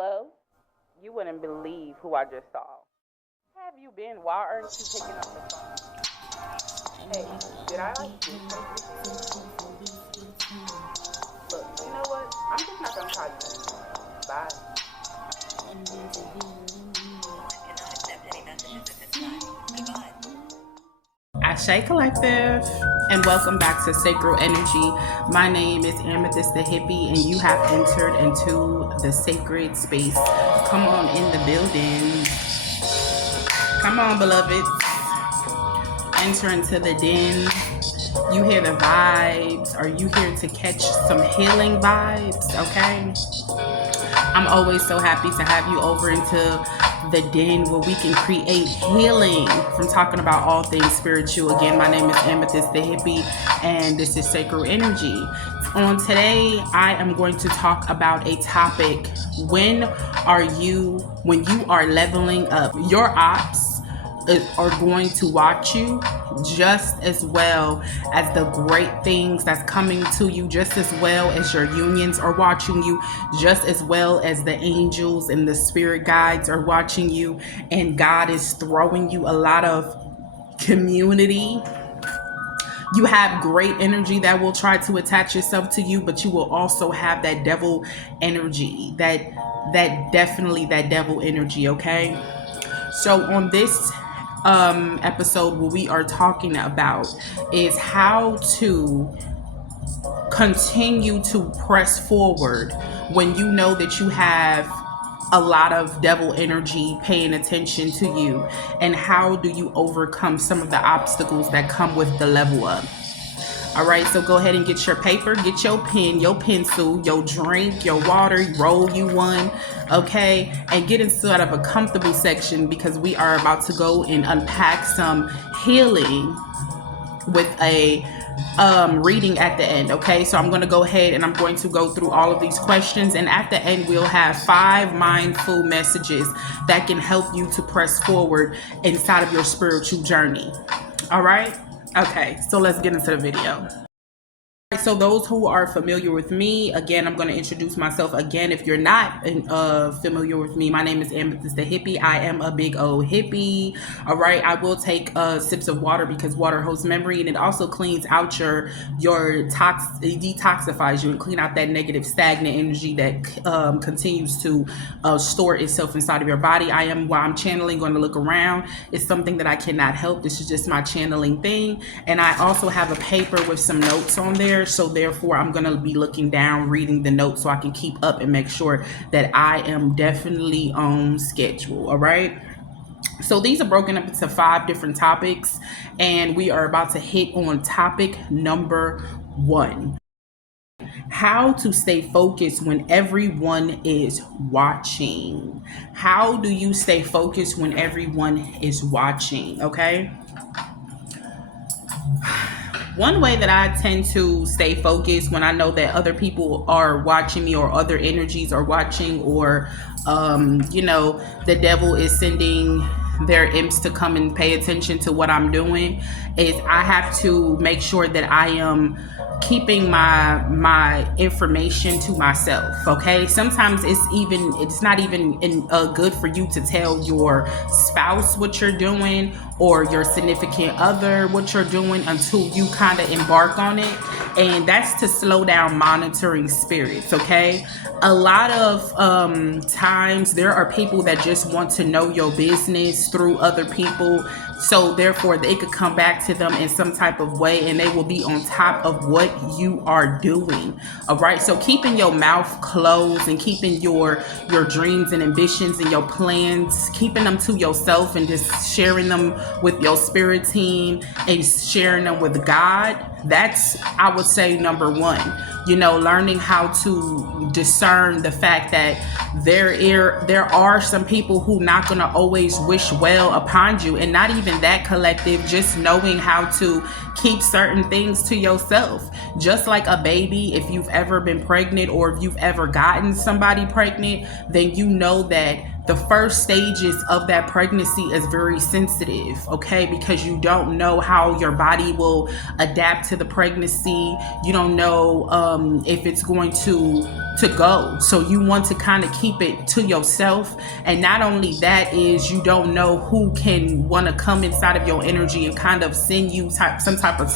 Hello? You wouldn't believe who I just saw. Have you been? Why aren't you picking up the phone? Hey, did I like do something? Look, you know what? I'm just not gonna call you anymore. Bye. Ashe Collective, and welcome back to Sacred Energy. My name is Amethyst the Hippie, and you have entered into the sacred space. Come on in the building. Come on, beloveds. Enter into the den. You hear the vibes. Are you here to catch some healing vibes? Okay. I'm always so happy to have you over into the den where we can create healing from talking about all things spiritual. Again, my name is Amethyst the Hippie, and this is Sacred Energy. On today, I am going to talk about a topic. When you are leveling up, your ops are going to watch you just as well as the great things that's coming to you, just as well as your unions are watching you, just as well as the angels and the spirit guides are watching you. And God is throwing you a lot of community. You have great energy that will try to attach itself to you, but you will also have that devil energy, that devil energy. Okay, so on this episode, what we are talking about is how to continue to press forward when you know that you have a lot of devil energy paying attention to you, and how do you overcome some of the obstacles that come with the level up. All right, so go ahead and get your paper, get your pen, your pencil, your drink, your water, roll you one, okay? And get inside of a comfortable section, because we are about to go and unpack some healing with a reading at the end, okay? So I'm going to go ahead and I'm going to go through all of these questions, and at the end we'll have 5 mindful messages that can help you to press forward inside of your spiritual journey. All right? Okay, so let's get into the video. So those who are familiar with me, again, I'm going to introduce myself again. If you're not familiar with me, my name is Amethyst the Hippie. I am a big old hippie. All right, I will take sips of water because water holds memory, and it also cleans out it detoxifies you and clean out that negative stagnant energy that continues to store itself inside of your body. While I'm channeling, going to look around. It's something that I cannot help. This is just my channeling thing, and I also have a paper with some notes on there. So therefore, I'm going to be looking down, reading the notes so I can keep up and make sure that I am definitely on schedule. All right. So these are broken up into 5 different topics, and we are about to hit on topic number 1. How to stay focused when everyone is watching. How do you stay focused when everyone is watching? Okay. One way that I tend to stay focused when I know that other people are watching me, or other energies are watching, or, the devil is sending their imps to come and pay attention to what I'm doing, is I have to make sure that I am keeping my information to myself. Okay, sometimes it's not even good for you to tell your spouse what you're doing, or your significant other what you're doing, until you kind of embark on it. And that's to slow down monitoring spirits. Okay, a lot of times there are people that just want to know your business through other people, so therefore they could come back to them in some type of way, and they will be on top of what you are doing. All right, so keeping your mouth closed and keeping your dreams and ambitions and your plans, keeping them to yourself, and just sharing them with your spirit team and sharing them with God. That's, I would say, number 1. Learning how to discern the fact that there are some people who not going to always wish well upon you, and not even that, collective, just knowing how to keep certain things to yourself. Just like a baby, if you've ever been pregnant, or if you've ever gotten somebody pregnant, then you know that the first stages of that pregnancy is very sensitive, okay? Because you don't know how your body will adapt to the pregnancy. You don't know if it's going to go. So you want to kind of keep it to yourself. And not only that is you don't know who can want to come inside of your energy and kind of send you some type of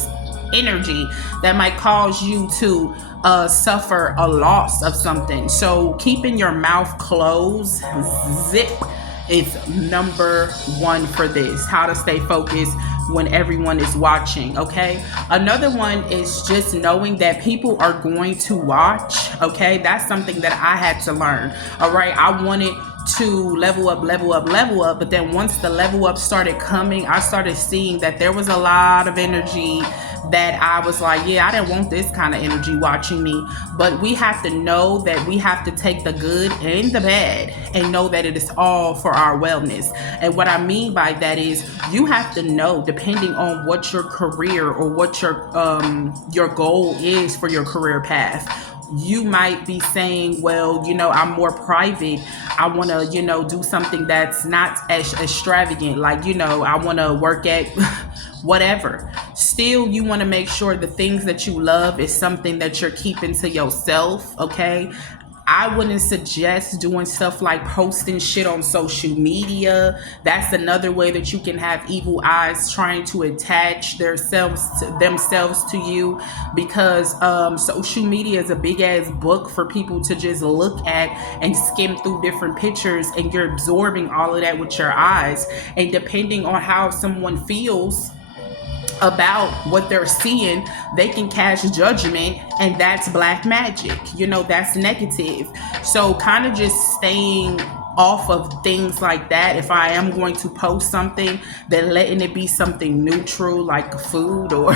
energy that might cause you to suffer a loss of something. So keeping your mouth closed, zip, is number one for this. How to stay focused when everyone is watching, okay? Another one is just knowing that people are going to watch, okay? That's something that I had to learn, all right? I wanted to level up, but then once the level up started coming, I started seeing that there was a lot of energy that I was like, yeah, I didn't want this kind of energy watching me. But we have to know that we have to take the good and the bad and know that it is all for our wellness. And what I mean by that is you have to know, depending on what your career or what your goal is for your career path. You might be saying, well, I'm more private. I want to, do something that's not as extravagant. Like, I want to work at whatever. Still, you want to make sure the things that you love is something that you're keeping to yourself, okay? I wouldn't suggest doing stuff like posting shit on social media. That's another way that you can have evil eyes trying to attach themselves to you, because social media is a big ass book for people to just look at and skim through different pictures, and you're absorbing all of that with your eyes. And depending on how someone feels about what they're seeing, they can cast judgment, and that's black magic. That's negative. So kind of just staying off of things like that. If I am going to post something, then letting it be something neutral, like food or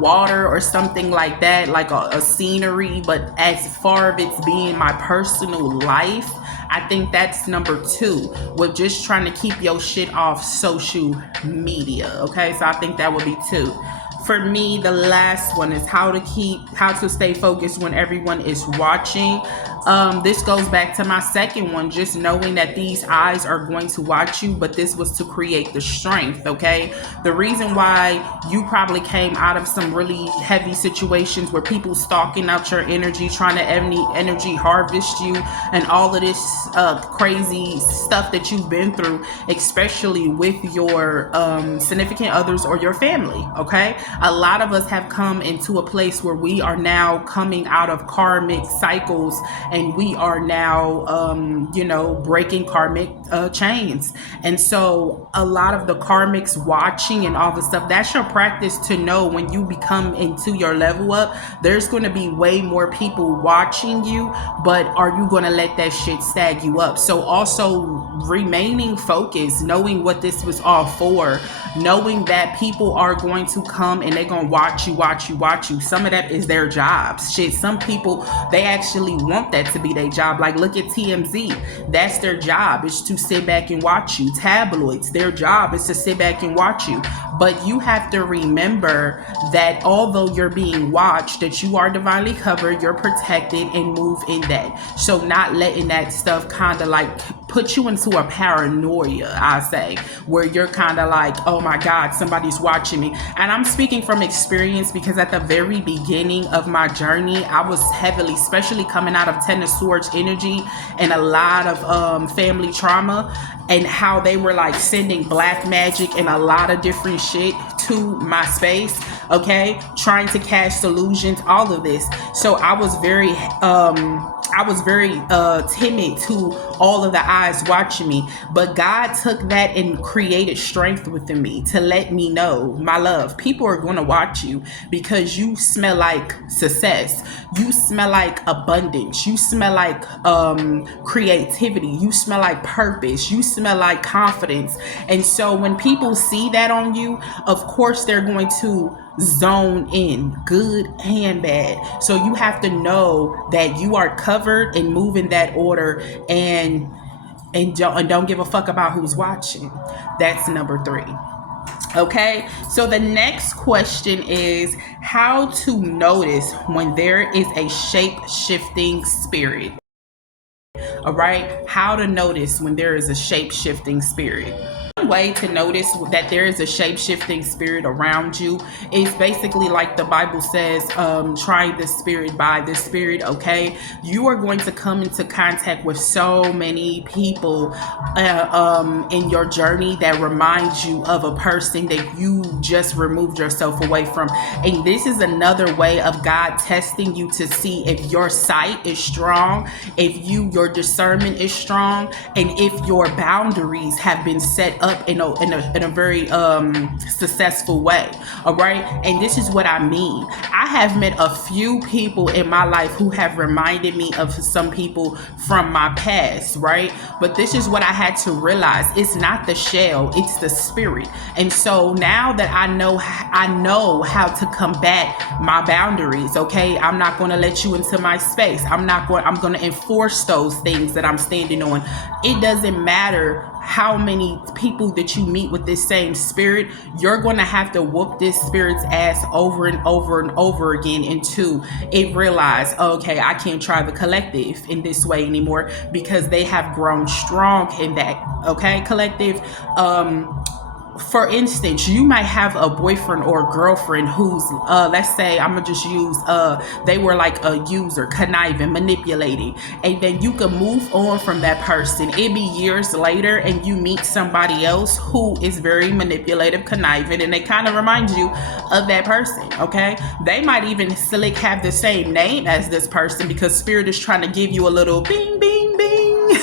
water or something like that, like a scenery. But as far as it's being my personal life, I think that's number 2, with just trying to keep your shit off social media. Okay, so I think that would be 2. For me, the last one is how to stay focused when everyone is watching. This goes back to my second one, just knowing that these eyes are going to watch you, but this was to create the strength, okay? The reason why you probably came out of some really heavy situations where people stalking out your energy, trying to energy harvest you, and all of this crazy stuff that you've been through, especially with your significant others or your family, okay? A lot of us have come into a place where we are now coming out of karmic cycles, and we are now, breaking karmic chains. And so a lot of the karmics watching and all the stuff, that's your practice to know when you become into your level up, there's going to be way more people watching you, but are you going to let that shit stag you up? So also remaining focused, knowing what this was all for, knowing that people are going to come and they're going to watch you. Some of that is their jobs. Shit, some people, they actually want that to be their job. Like, look at TMZ. That's their job, is to sit back and watch you. Tabloids, their job is to sit back and watch you. But you have to remember that although you're being watched, that you are divinely covered, you're protected, and move in that. So not letting that stuff kind of like put you into a paranoia, I say, where you're kind of like, oh my God, somebody's watching me. And I'm speaking from experience, because at the very beginning of my journey, I was heavily, especially coming out of Ten of Swords energy and a lot of family trauma, and how they were like sending black magic and a lot of different shit to my space, okay, trying to cast illusions, all of this. So I was very timid to all of the eyes watching me, but God took that and created strength within me to let me know, my love, people are going to watch you because you smell like success, you smell like abundance, you smell like creativity, you smell like purpose, you smell like confidence. And so when people see that on you, of course they're going to zone in, good and bad. So you have to know that you are covered and move in that order, and don't give a fuck about who's watching. That's number 3. Okay, so the next question is how to notice when there is a shape-shifting spirit. All right, how to notice when there is a shape shifting spirit. One way to notice that there is a shape-shifting spirit around you is basically like the Bible says, try the spirit by the spirit. Okay, you are going to come into contact with so many people in your journey that reminds you of a person that you just removed yourself away from. And this is another way of God testing you to see if your sight is strong, if your discernment is strong, and if your boundaries have been set up in a very successful way. All right, and this is what I mean. I have met a few people in my life who have reminded me of some people from my past, right? But this is what I had to realize: it's not the shell, it's the spirit. And so now that I know how to combat my boundaries. Okay, I'm not going to let you into my space. I'm going to enforce those things that I'm standing on. It doesn't matter how many people that you meet with this same spirit, you're going to have to whoop this spirit's ass over and over and over again until it realize, okay, I can't try the collective in this way anymore, because they have grown strong in that. Okay, collective. For instance, you might have a boyfriend or a girlfriend who's, let's say, I'm gonna just use, they were like a user, conniving, manipulating, and then you can move on from that person. It be years later, and you meet somebody else who is very manipulative, conniving, and they kind of remind you of that person. Okay, they might even slick have the same name as this person, because spirit is trying to give you a little bing, bing, bing.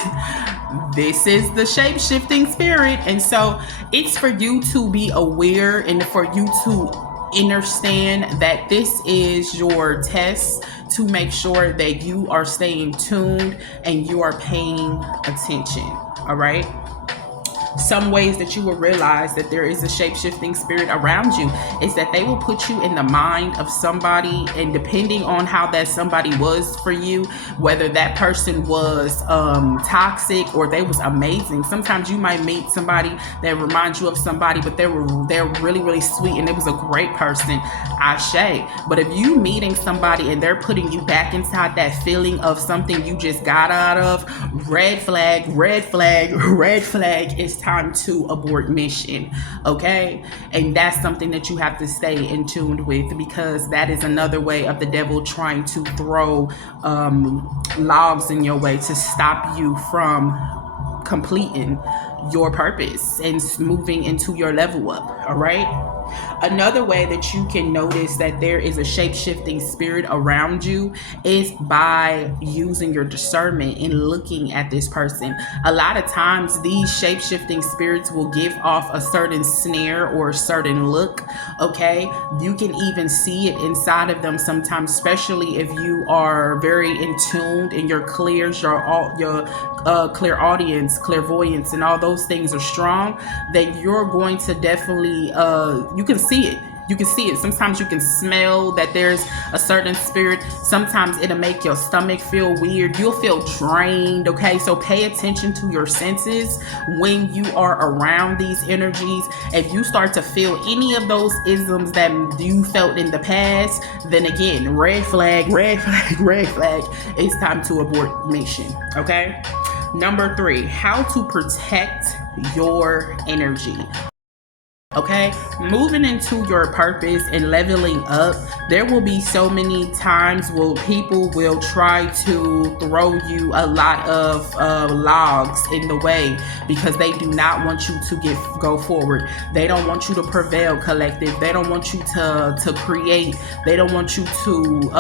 This is the shape-shifting spirit. And so it's for you to be aware and for you to understand that this is your test to make sure that you are staying tuned and you are paying attention. All right. Some ways that you will realize that there is a shape-shifting spirit around you is that they will put you in the mind of somebody, and depending on how that somebody was for you, whether that person was toxic or they was amazing. Sometimes you might meet somebody that reminds you of somebody, but they're really, really sweet and it was a great person. Ashe. But if you meeting somebody and they're putting you back inside that feeling of something you just got out of, red flag, red flag, red flag. It's time to abort mission. Okay, and that's something that you have to stay in tuned with, because that is another way of the devil trying to throw logs in your way to stop you from completing your purpose and moving into your level up. All right. Another way that you can notice that there is a shape-shifting spirit around you is by using your discernment and looking at this person. A lot of times these shape-shifting spirits will give off a certain snare or a certain look. Okay, you can even see it inside of them sometimes, especially if you are very in tune and your clears, your clear audience, clairvoyance, and all those things are strong, that you're going to definitely you can see it. You can see it. Sometimes you can smell that there's a certain spirit. Sometimes it'll make your stomach feel weird. You'll feel drained. Okay, so pay attention to your senses when you are around these energies. If you start to feel any of those isms that you felt in the past, then again, red flag, red flag, red flag. It's time to abort mission. Okay. Number 3, how to protect your energy. Okay, moving into your purpose and leveling up, there will be so many times where people will try to throw you a lot of logs in the way, because they do not want you to go forward. They don't want you to prevail, collective. They don't want you to create. They don't want you to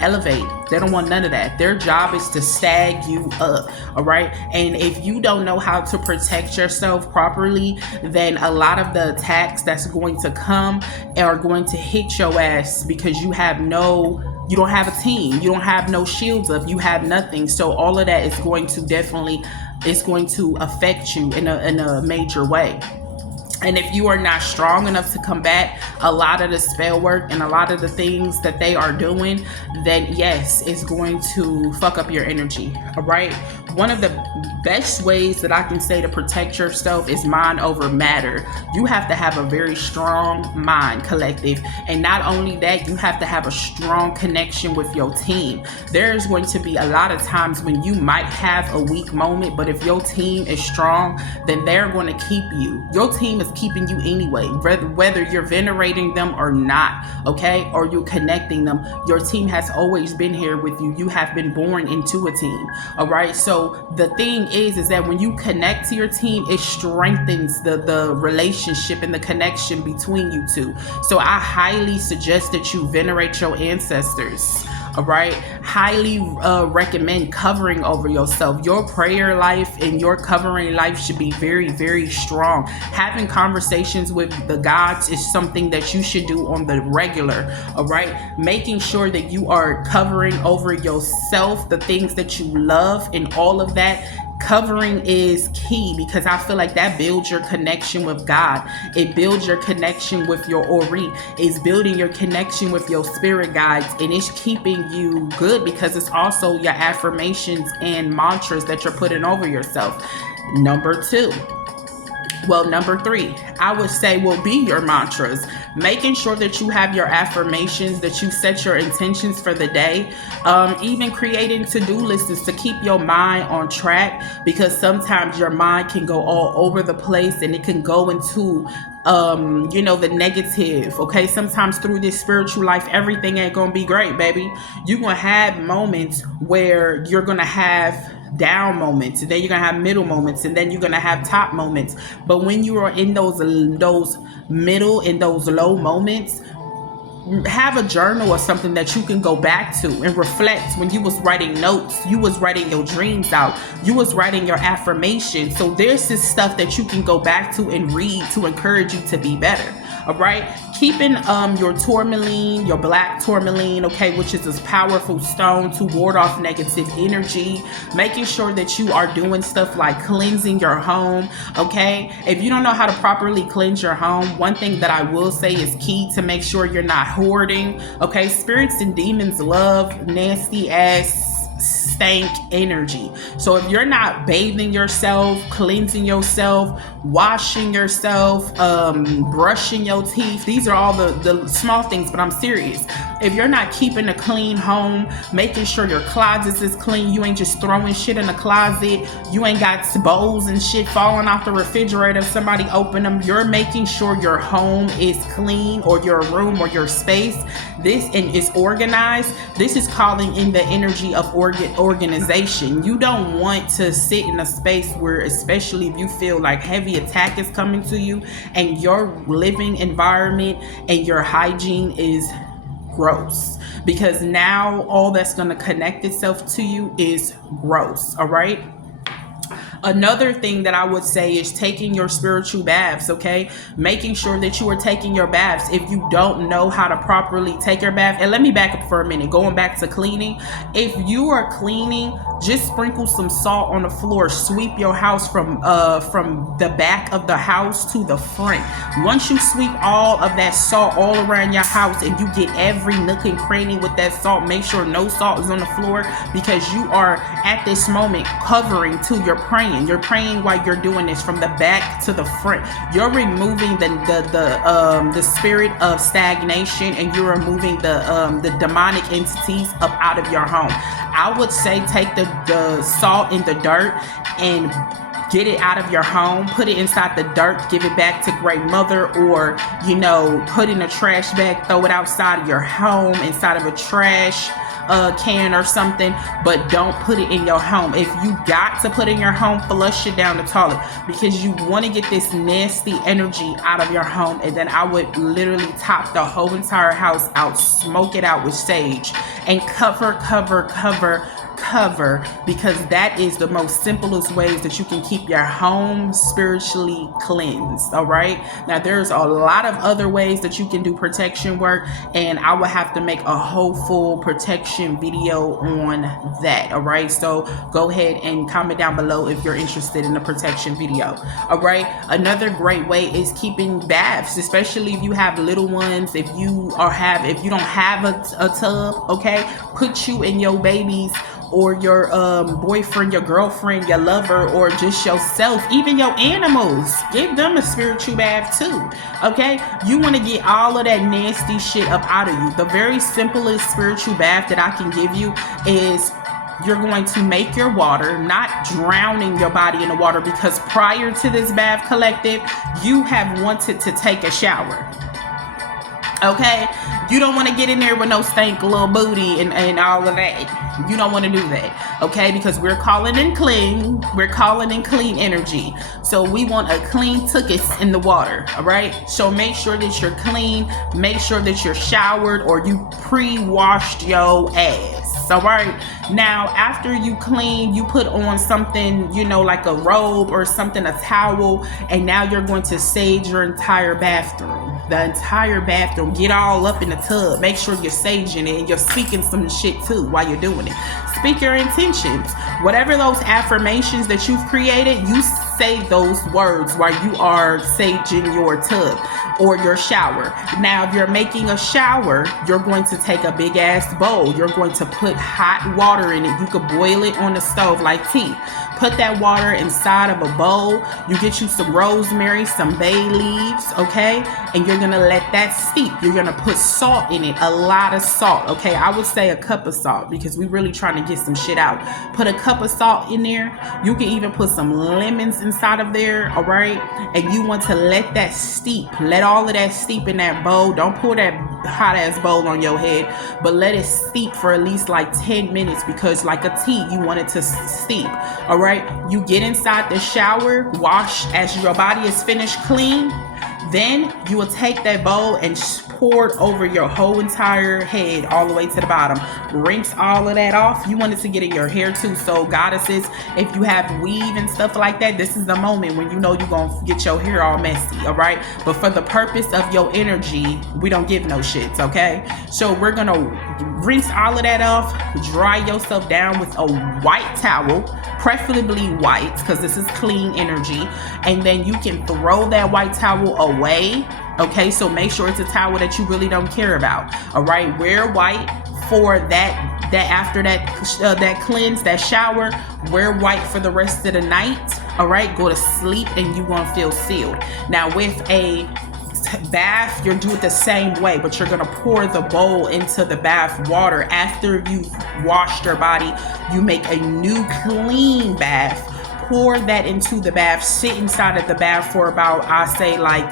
elevate. They don't want none of that. Their job is to stag you up. All right, and if you don't know how to protect yourself properly, then a lot of the attacks that's going to come are going to hit your ass, because you don't have a team, you don't have no shields up, you have nothing. So all of that is going to affect you in a major way. And if you are not strong enough to combat a lot of the spell work and a lot of the things that they are doing, then yes, it's going to fuck up your energy. All right. One of the best ways that I can say to protect yourself is mind over matter. You have to have a very strong mind, collective. And not only that, you have to have a strong connection with your team. There's going to be a lot of times when you might have a weak moment, but if your team is strong, then they're going to keep you. Your team is keeping you anyway, whether you're venerating them or not, okay, or you're connecting them. Your team has always been here with you. You have been born into a team. All right. So the thing is that when you connect to your team, it strengthens the relationship and the connection between you two. So I highly suggest that you venerate your ancestors. All right. Highly recommend covering over yourself. Your prayer life and your covering life should be very, very strong. Having conversations with the gods is something that you should do on the regular. All right. Making sure that you are covering over yourself, the things that you love and all of that. Covering is key because I feel like that builds your connection with God. It builds your connection with your Ori. It's building your connection with your spirit guides, and it's keeping you good because it's also your affirmations and mantras that you're putting over yourself. Number three, I would say will be your mantras. Making sure that you have your affirmations, that you set your intentions for the day. Even creating to-do lists to keep your mind on track, because sometimes your mind can go all over the place and it can go into the negative. Okay, sometimes through this spiritual life, everything ain't gonna be great, baby. You're gonna have moments where you're gonna have down moments, and then you're gonna have middle moments, and then you're gonna have top moments. But when you are in those middle and those low moments, have a journal or something that you can go back to and reflect. When you was writing notes, you was writing your dreams out, you was writing your affirmations. So there's this stuff that you can go back to and read to encourage you to be better. All right. Keeping your tourmaline, your black tourmaline, okay, which is this powerful stone to ward off negative energy. Making sure that you are doing stuff like cleansing your home, okay. If you don't know how to properly cleanse your home, one thing that I will say is key to make sure you're not hoarding, okay. Spirits and demons love nasty ass stank energy. So if you're not bathing yourself, cleansing yourself, washing yourself, brushing your teeth, these are all the small things, but I'm serious. If you're not keeping a clean home, making sure your closets is clean, you ain't just throwing shit in the closet, you ain't got bowls and shit falling off the refrigerator if somebody open them, you're making sure your home is clean, or your room or your space, and is organized. This is calling in the energy of organization. You don't want to sit in a space where, especially if you feel like heavy attack is coming to you and your living environment and your hygiene is gross, because now all that's going to connect itself to you is gross. All right. Another thing that I would say is taking your spiritual baths, okay? Making sure that you are taking your baths. If you don't know how to properly take your bath, and let me back up for a minute, going back to cleaning. If you are cleaning, just sprinkle some salt on the floor. Sweep your house from the back of the house to the front. Once you sweep all of that salt all around your house and you get every nook and cranny with that salt, make sure no salt is on the floor, because you are at this moment covering to your praying. You're praying while you're doing this from the back to the front. You're removing the spirit of stagnation, and you're removing the demonic entities up out of your home. I would say take the salt in the dirt and get it out of your home, put it inside the dirt, give it back to Great Mother, or, put in a trash bag, throw it outside of your home, inside of a trash can or something, but don't put it in your home. If you got to put it in your home, flush it down the toilet, because you want to get this nasty energy out of your home. And then I would literally top the whole entire house out, smoke it out with sage, and cover cover, because that is the most simplest ways that you can keep your home spiritually cleansed. All right, now there's a lot of other ways that you can do protection work, and I will have to make a whole full protection video on that. All right, so go ahead and comment down below if you're interested in the protection video. All right, another great way is keeping baths, especially if you have little ones. If you don't have a tub, okay, put you and your babies or your boyfriend, your girlfriend, your lover, or just yourself, even your animals, give them a spiritual bath too. Okay, you want to get all of that nasty shit up out of you. The very simplest spiritual bath that I can give you is you're going to make your water, not drowning your body in the water, because prior to this bath collective, you have wanted to take a shower. Okay, you don't want to get in there with no stank little booty and all of that. You don't want to do that, okay? Because we're calling in clean energy. So we want a clean tuchus in the water, all right? So make sure that you're clean. Make sure that you're showered or you pre-washed your ass, all right? Now, after you clean, you put on something, you know, like a robe or something, a towel, and now you're going to sage your entire bathroom. The entire bathroom. Get all up in the tub. Make sure you're saging it and you're speaking some shit too while you're doing it. Speak your intentions. Whatever those affirmations that you've created, you say those words while you are saging your tub or your shower. Now, if you're making a shower, you're going to take a big ass bowl. You're going to put hot water in it. You could boil it on the stove like tea. Put that water inside of a bowl. You get you some rosemary, some bay leaves, okay? And you're gonna let that steep. You're gonna put salt in it, a lot of salt, okay? I would say a cup of salt because we're really trying to get some shit out. Put a cup of salt in there. You can even put some lemons inside of there, all right? And you want to let that steep. Let all of that steep in that bowl. Don't pour that hot ass bowl on your head, but let it steep for at least like 10 minutes because like a tea, you want it to steep, all right? You get inside the shower, wash as your body is finished clean. Then you will take that bowl and pour it over your whole entire head all the way to the bottom. Rinse all of that off. You want it to get in your hair too. So goddesses, if you have weave and stuff like that, this is the moment when you know you're going to get your hair all messy, all right? But for the purpose of your energy, we don't give no shits, okay? So we're going to rinse all of that off. Dry yourself down with a white towel, preferably white because this is clean energy. And then you can throw that white towel away. Okay, so make sure it's a towel that you really don't care about. All right, wear white for that after that cleanse, that shower. Wear white for the rest of the night. All right, go to sleep and you won't feel sealed. Now with a bath, you're doing it the same way, but you're gonna pour the bowl into the bath water after you've washed your body. You make a new clean bath. Pour that into the bath, sit inside of the bath for about, I say like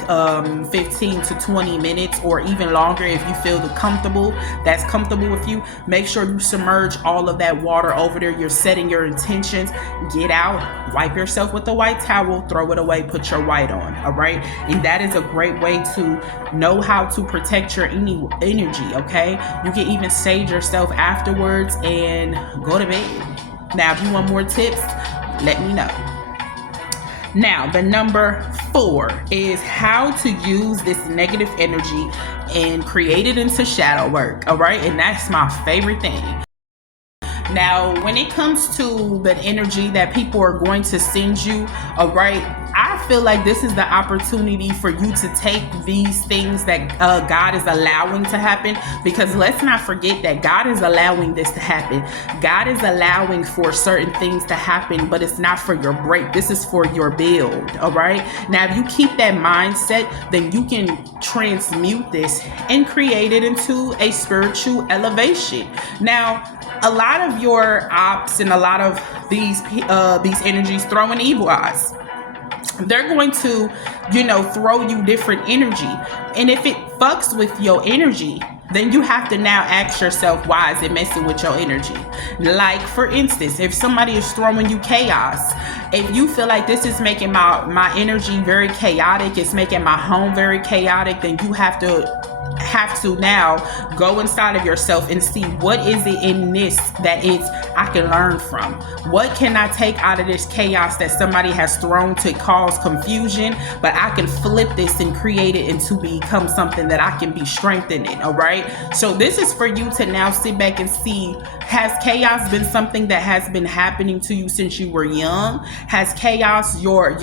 15 to 20 minutes or even longer if you feel that's comfortable with you. Make sure you submerge all of that water over there. You're setting your intentions. Get out, wipe yourself with a white towel, throw it away, put your white on, all right? And that is a great way to know how to protect your energy, okay? You can even sage yourself afterwards and go to bed. Now, if you want more tips, let me know. Now, the number 4 is how to use this negative energy and create it into shadow work, all right? And that's my favorite thing. Now, when it comes to the energy that people are going to send you, all right, I feel like this is the opportunity for you to take these things that God is allowing to happen, because let's not forget that God is allowing this to happen. God is allowing for certain things to happen, but it's not for your break. This is for your build, all right? Now, if you keep that mindset, then you can transmute this and create it into a spiritual elevation. Now, a lot of your ops and a lot of these energies throwing evil eyes. They're going to, throw you different energy. And if it fucks with your energy, then you have to now ask yourself, why is it messing with your energy? Like, for instance, if somebody is throwing you chaos, if you feel like this is making my energy very chaotic, it's making my home very chaotic, then you have to have to now go inside of yourself and see what is it in this that I can learn from. What can I take out of this chaos that somebody has thrown to cause confusion, but I can flip this and create it into become something that I can be strengthened in. All right. So this is for you to now sit back and see, has chaos been something that has been happening to you since you were young? Has chaos, your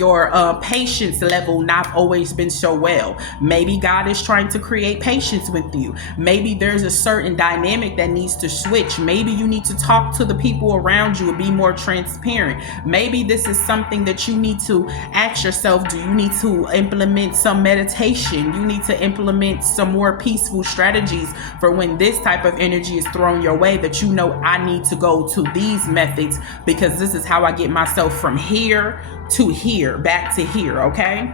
patience level not always been so well? Maybe God is trying to create patience with you. Maybe there's a certain dynamic that needs to switch. Maybe you need to talk to the people around you and be more transparent. Maybe this is something that you need to ask yourself, do you need to implement some meditation? You need to implement some more peaceful strategies for when this type of energy is thrown your way, that you know, I need to go to these methods because this is how I get myself from here to here, back to here. Okay.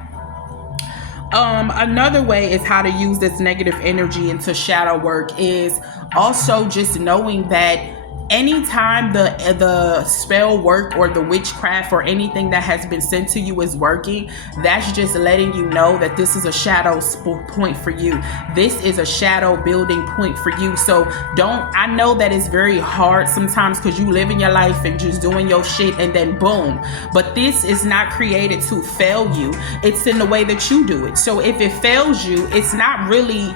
Another way is how to use this negative energy into shadow work is also just knowing that anytime the spell work or the witchcraft or anything that has been sent to you is working, that's just letting you know that this is a shadow point for you. This is a shadow building point for you. So I know that it's very hard sometimes because you live in your life and just doing your shit and then boom. But this is not created to fail you. It's in the way that you do it. So if it fails you, it's not really,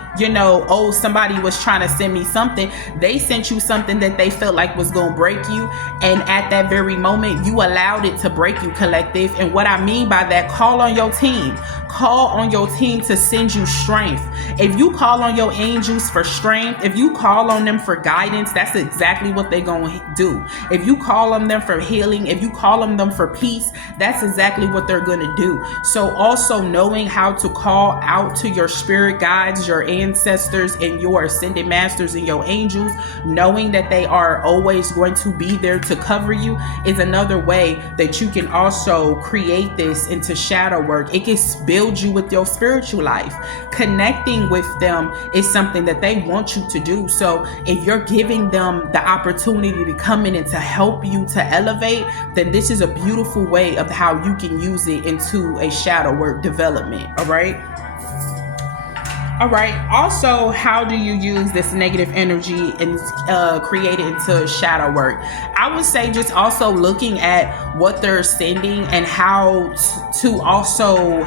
oh, somebody was trying to send me something. They sent you something that they felt like was going to break you, and at that very moment you allowed it to break you, collective. And what I mean by that, call on your team to send you strength. If you call on your angels for strength, if you call on them for guidance, that's exactly what they're going to do. If you call on them for healing, if you call on them for peace, that's exactly what they're going to do. So also knowing how to call out to your spirit guides, your ancestors, and your ascended masters and your angels, knowing that they are always going to be there to cover you, is another way that you can also create this into shadow work. It can build you with your spiritual life. Connecting with them is something that they want you to do. So if you're giving them the opportunity to come in and to help you to elevate, then this is a beautiful way of how you can use it into a shadow work development. All right. Also, how do you use this negative energy and create it into shadow work? I would say just also looking at what they're sending and how to also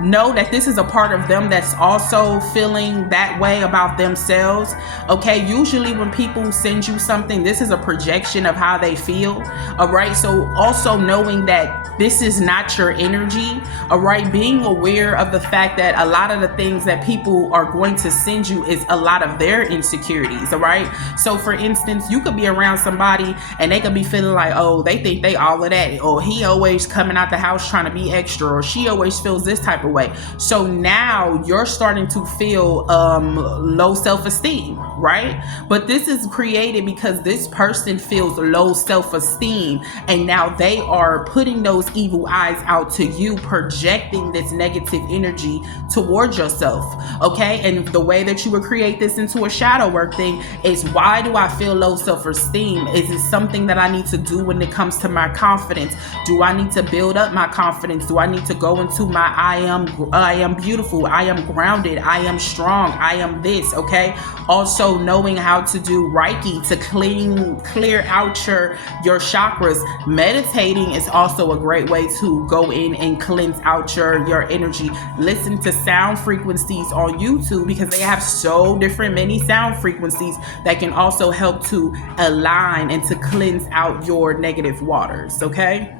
know that this is a part of them that's also feeling that way about themselves. Okay, usually when people send you something, this is a projection of how they feel. All right, so also knowing that this is not your energy. All right, being aware of the fact that a lot of the things that people are going to send you is a lot of their insecurities. All right, so for instance, you could be around somebody and they could be feeling like, oh, they think they all of that, or he always coming out the house trying to be extra, or she always feels this type of way. So now you're starting to feel low self-esteem, right? But this is created because this person feels low self-esteem, and now they are putting those evil eyes out to you, projecting this negative energy towards yourself. Okay, and the way that you would create this into a shadow work thing is, why do I feel low self-esteem? Is it something that I need to do when it comes to my confidence? Do I need to build up my confidence? Do I need to go into my I am beautiful, I am grounded, I am strong, I am this? Okay, also knowing how to do Reiki to clear out your chakras. Meditating is also a great way to go in and cleanse out your energy. Listen to sound frequencies on YouTube, because they have so many sound frequencies that can also help to align and to cleanse out your negative waters. Okay,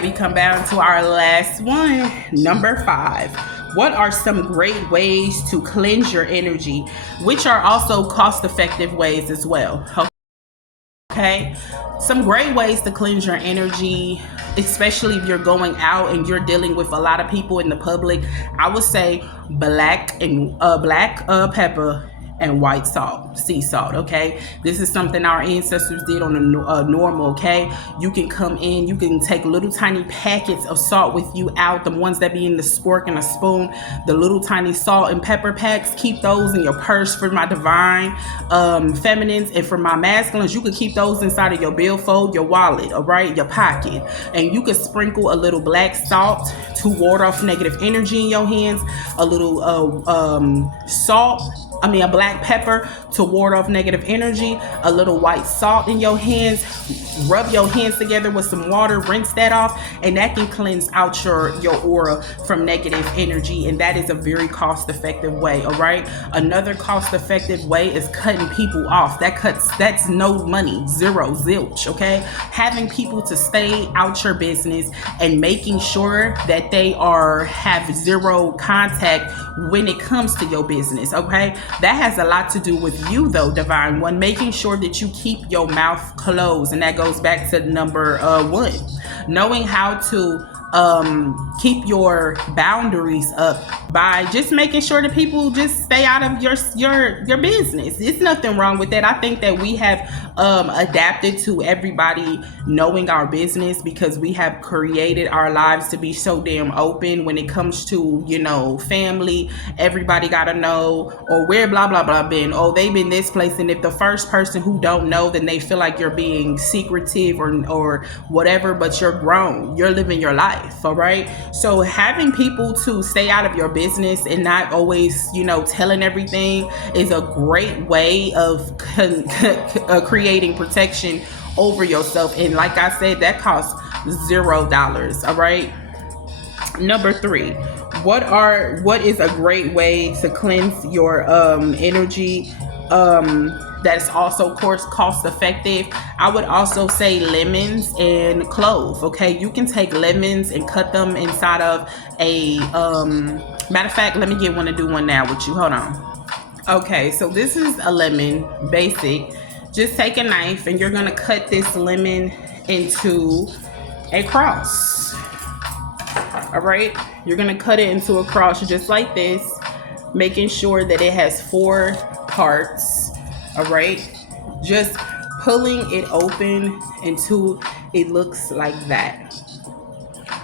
we come down to our last one, number 5. What are some great ways to cleanse your energy, which are also cost-effective ways as well? Okay, some great ways to cleanse your energy, especially if you're going out and you're dealing with a lot of people in the public. I would say black pepper and white salt, sea salt. Okay, this is something our ancestors did on a normal. Okay, you can come in, you can take little tiny packets of salt with you out, the ones that be in the spork and a spoon, the little tiny salt and pepper packs. Keep those in your purse for my divine feminines, and for my masculines, you could keep those inside of your billfold, your wallet, all right, your pocket. And you could sprinkle a little black salt to ward off negative energy in your hands, a little a black pepper to ward off negative energy, a little white salt in your hands. Rub your hands together with some water, rinse that off, and that can cleanse out your aura from negative energy. And that is a very cost-effective way. All right. Another cost-effective way is cutting people off. That's no money, zero, zilch. Okay. Having people to stay out your business and making sure that they have zero contact when it comes to your business. Okay. That has a lot to do with you though, Divine One, making sure that you keep your mouth closed. And that goes back to number 1, knowing how to keep your boundaries up by just making sure that people just stay out of your business. There's nothing wrong with that. I think that we have adapted to everybody knowing our business because we have created our lives to be so damn open when it comes to, family. Everybody gotta know, or where blah blah blah been, oh they been this place. And if the first person who don't know, then they feel like you're being secretive or whatever, but you're grown, you're living your life. All right. So having people to stay out of your business and not always, telling everything is a great way of creating protection over yourself. And like I said, that costs $0. All right. Number 3, what is a great way to cleanse your energy? That's also, of course, cost effective. I would also say lemons and clove. Okay, you can take lemons and cut them inside of a matter of fact, let me get one to do one now with you. Hold on. Okay, so this is a lemon, basic. Just take a knife and you're gonna cut this lemon into a cross. All right, you're gonna cut it into a cross just like this, making sure that it has 4 parts. All right, just pulling it open until it looks like that.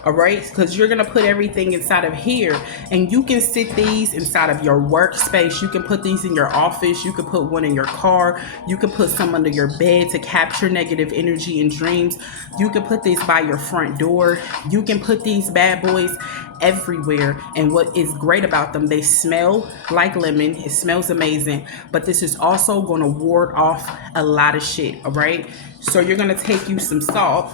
All right, because you're gonna put everything inside of here, and you can sit these inside of your workspace. You can put these in your office. You can put one in your car. You can put some under your bed to capture negative energy and dreams. You can put these by your front door. You can put these bad boys everywhere. And what is great about them, they smell like lemon. It smells amazing, but this is also going to ward off a lot of shit. All right, so you're going to take you some salt,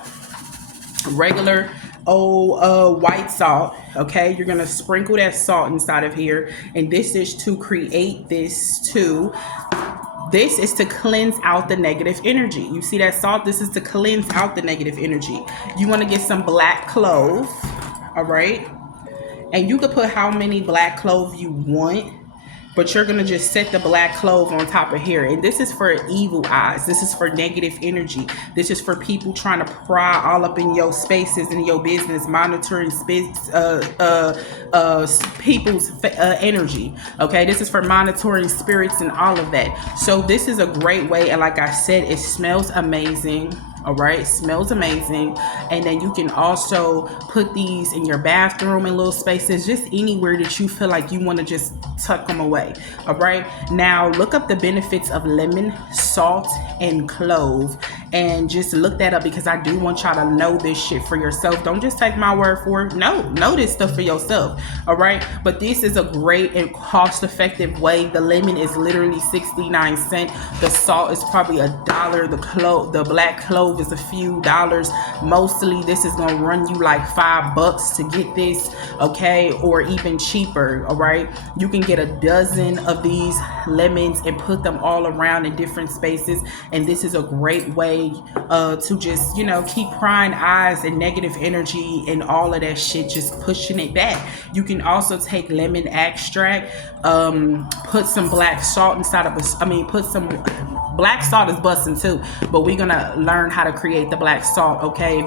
regular white salt. Okay, you're gonna sprinkle that salt inside of here, and this is to create this is to cleanse out the negative energy. You see that salt? This is to cleanse out the negative energy. You want to get some black clove. All right, and you could put how many black clove you want, but you're gonna just set the black clove on top of here. And this is for evil eyes. This is for negative energy. This is for people trying to pry all up in your spaces and your business, monitoring people's energy. Okay, this is for monitoring spirits and all of that. So this is a great way, and like I said, it smells amazing. All right, it smells amazing. And then you can also put these in your bathroom in little spaces, just anywhere that you feel like you want to just tuck them away. All right, now look up the benefits of lemon, salt, and clove, and just look that up, because I do want y'all to know this shit for yourself. Don't just take my word for it. Know this stuff for yourself. All right, but this is a great and cost-effective way. The lemon is literally 69 cents. The salt is probably $1. The black clove is a few dollars. Mostly this is gonna run you like $5 to get this, okay, or even cheaper. All right, you can get a dozen of these lemons and put them all around in different spaces, and this is a great way to just keep prying eyes and negative energy and all of that shit, just pushing it back. You can also take lemon extract, put some black salt inside of put some black salt is busting too, but we're gonna learn how to create the black salt. Okay,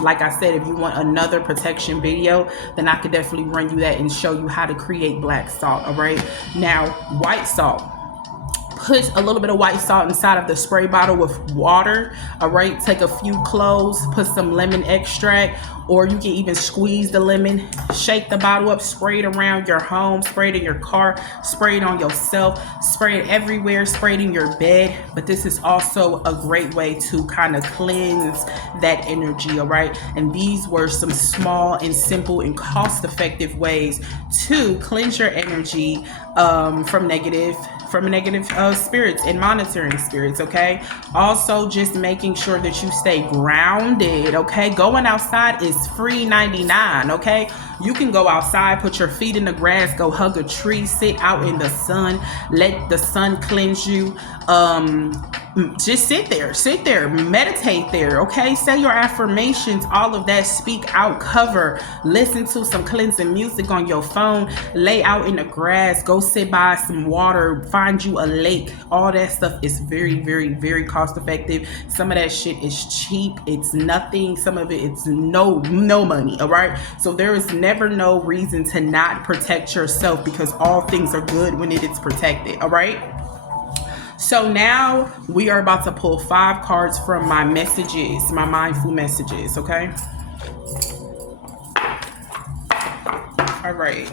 like I said, if you want another protection video, then I could definitely run you that and show you how to create black salt. All right, now white salt. put a little bit of white salt inside of the spray bottle with water. All right, take a few cloves, put some lemon extract, or you can even squeeze the lemon, shake the bottle up, spray it around your home, spray it in your car, spray it on yourself, spray it everywhere, spray it in your bed. But this is also a great way to kind of cleanse that energy. All right, and these were some small and simple and cost-effective ways to cleanse your energy from negative spirits and monitoring spirits. Okay, also just making sure that you stay grounded. Okay, going outside is free 99. Okay, you can go outside, put your feet in the grass, go hug a tree, sit out in the sun, let the sun cleanse you. Just sit there, meditate there. Okay, say your affirmations, all of that. Speak out, cover, listen to some cleansing music on your phone, lay out in the grass, go sit by some water, find you a lake. All that stuff is very, very, very cost effective. Some of that shit is cheap, it's nothing. Some of it, it's no money. All right, so there is never no reason to not protect yourself, because all things are good when it is protected. All right, so now we are about to pull 5 cards from my messages, my mindful messages. Okay, all right.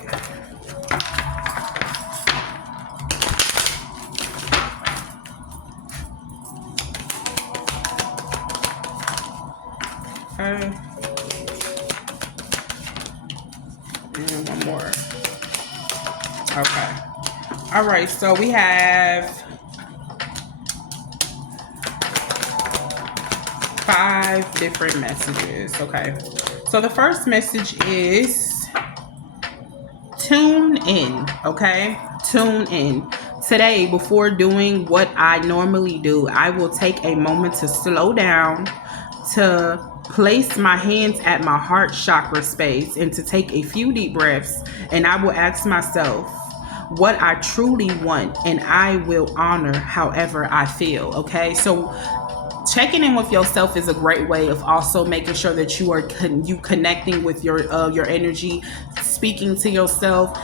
Okay, and one more. Okay, all right, so we have 5 different messages. Okay, so the first message is tune in. Okay, tune in. Today, before doing what I normally do, I will take a moment to slow down, to place my hands at my heart chakra space, and to take a few deep breaths, and I will ask myself what I truly want, and I will honor however I feel. Okay, so checking in with yourself is a great way of also making sure that you are connecting with your energy, speaking to yourself,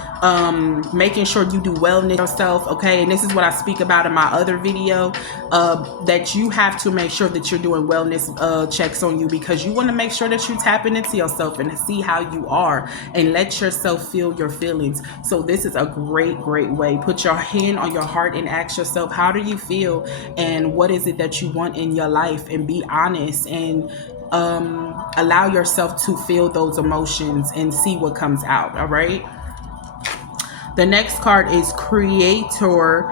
making sure you do wellness yourself. Okay, and this is what I speak about in my other video, that you have to make sure that you're doing wellness checks on you, because you want to make sure that you're tapping into yourself and see how you are, and let yourself feel your feelings. So this is a great way. Put your hand on your heart and ask yourself, how do you feel, and what is it that you want in your life, and be honest, and allow yourself to feel those emotions and see what comes out. All right, the next card is creator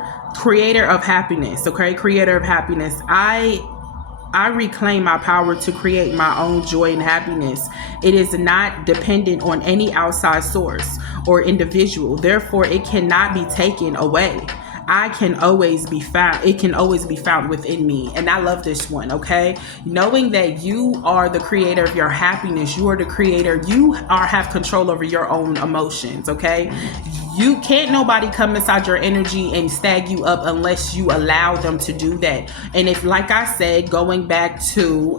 of happiness. Okay, creator of happiness. I reclaim my power to create my own joy and happiness. It is not dependent on any outside source or individual, therefore it cannot be taken away. It can always be found within me. And I love this one. Okay, knowing that you are the creator of your happiness, you are the creator, have control over your own emotions. Okay, you can't nobody come inside your energy and stag you up unless you allow them to do that. And if, like I said, going back to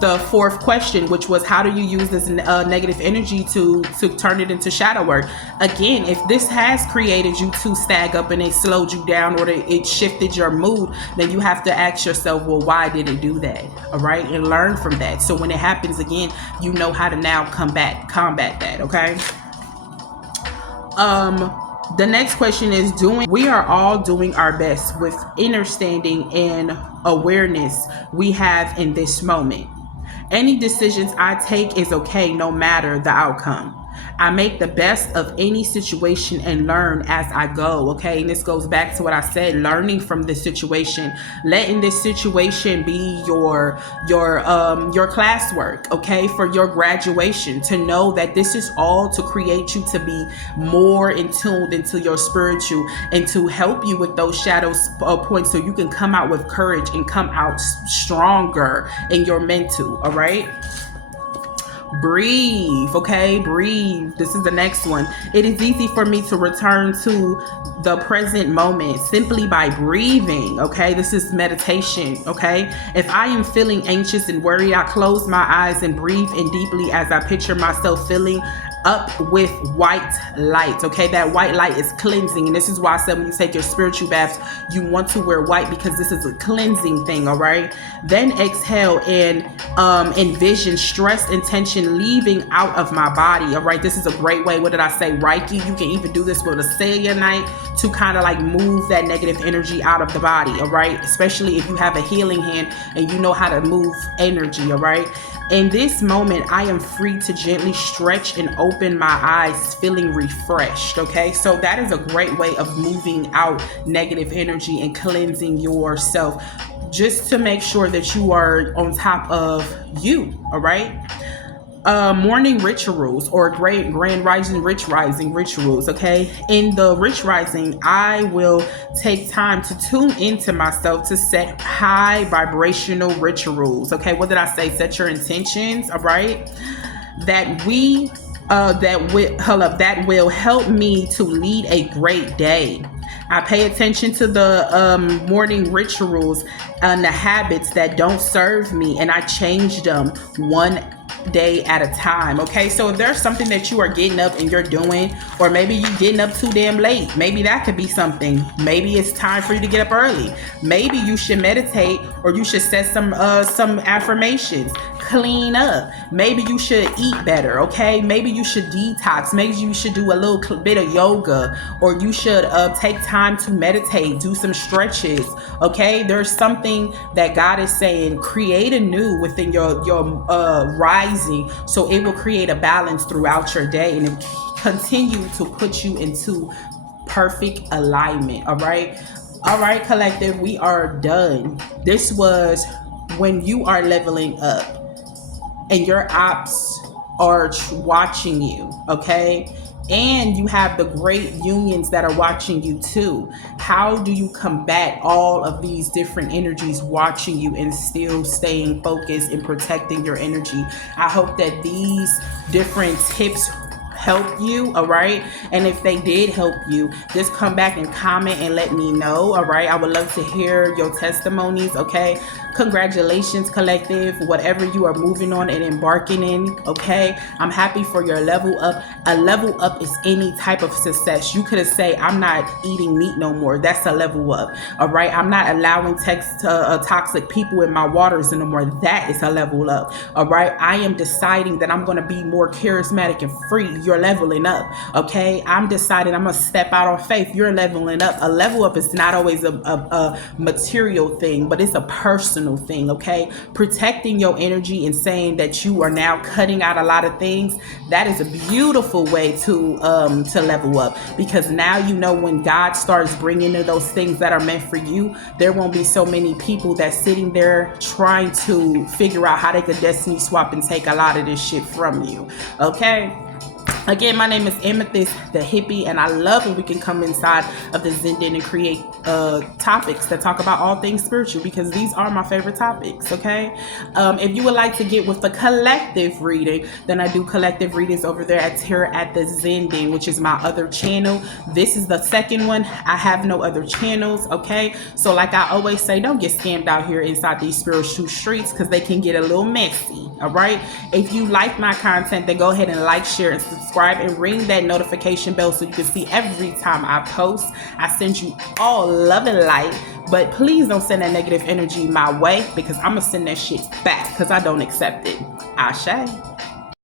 the 4th question, which was how do you use this negative energy to turn it into shadow work? Again, if this has created you to stag up and it slowed you down, or it shifted your mood, then you have to ask yourself, well, why did it do that? All right, and learn from that, so when it happens again, you know how to now combat that. Okay, the next question is we are all doing our best with understanding and awareness we have in this moment. Any decisions I take is okay, no matter the outcome. I make the best of any situation and learn as I go. Okay, and this goes back to what I said, learning from this situation, letting this situation be your classwork, okay, for your graduation, to know that this is all to create you to be more in tune into your spiritual, and to help you with those shadows points, so you can come out with courage and come out stronger in your mental. All right, breathe. Okay, breathe. This is the next one. It is easy for me to return to the present moment simply by breathing. Okay, this is meditation. Okay, if I am feeling anxious and worried, I close my eyes and breathe in deeply as I picture myself feeling up with white light. Okay, that white light is cleansing, and this is why I said when you take your spiritual baths, you want to wear white, because this is a cleansing thing. All right, then exhale and envision stress and tension leaving out of my body. All right, this is a great way. What did I say? Reiki. You can even do this with a cellulite to kind of like move that negative energy out of the body. All right, especially if you have a healing hand and you know how to move energy. All right, in this moment, I am free to gently stretch and open my eyes, feeling refreshed. Okay, so that is a great way of moving out negative energy and cleansing yourself, just to make sure that you are on top of you. All right. Morning rituals or grand rising, rich rising rituals. Okay, in the rich rising, I will take time to tune into myself to set high vibrational rituals. Okay, what did I say? Set your intentions. All right, that will help me to lead a great day. I pay attention to the morning rituals and the habits that don't serve me, and I change them one day at a time. Okay, so if there's something that you are getting up and you're doing, or maybe you're getting up too damn late, maybe that could be something. Maybe it's time for you to get up early. Maybe you should meditate, or you should set some affirmations. Clean up. Maybe you should eat better. Okay, maybe you should detox. Maybe you should do a little bit of yoga, or you should take time to meditate, do some stretches. Okay, there's something that God is saying, create anew within your rising, so it will create a balance throughout your day, and it continue to put you into perfect alignment. All right, collective, we are done. This was when you are leveling up and your ops are watching you. Okay, and you have the great unions that are watching you too. How do you combat all of these different energies watching you and still staying focused and protecting your energy? I hope that these different tips help you. All right, and if they did help you, just come back and comment and let me know. All right, I would love to hear your testimonies. Okay, congratulations, collective, whatever you are moving on and embarking in. Okay, I'm happy for your level up. A level up is any type of success. You could have said, I'm not eating meat no more. That's a level up. All right, I'm not allowing toxic people in my waters anymore. That is a level up. All right, I am deciding that I'm going to be more charismatic and free. You're leveling up. Okay, I'm deciding I'm going to step out on faith. You're leveling up. A level up is not always a material thing, but it's a personal thing. Okay, protecting your energy and saying that you are now cutting out a lot of things, that is a beautiful way to level up, because now you know when God starts bringing in those things that are meant for you, there won't be so many people that's sitting there trying to figure out how they could destiny swap and take a lot of this shit from you. Okay, again, my name is Amethyst the Hippie, and I love when we can come inside of the Zen and create topics that talk about all things spiritual, because these are my favorite topics. Okay, if you would like to get with the collective reading, then I do collective readings over there at the Zen Den, which is my other channel. This is the second one. I have no other channels. Okay, so like I always say, don't get scammed out here inside these spiritual streets, because they can get a little messy. All right, if you like my content, then go ahead and like, share, and subscribe, and ring that notification bell so you can see every time I post. I send you all love and light, but please don't send that negative energy my way, because I'm gonna send that shit back, because I don't accept it. Ashe.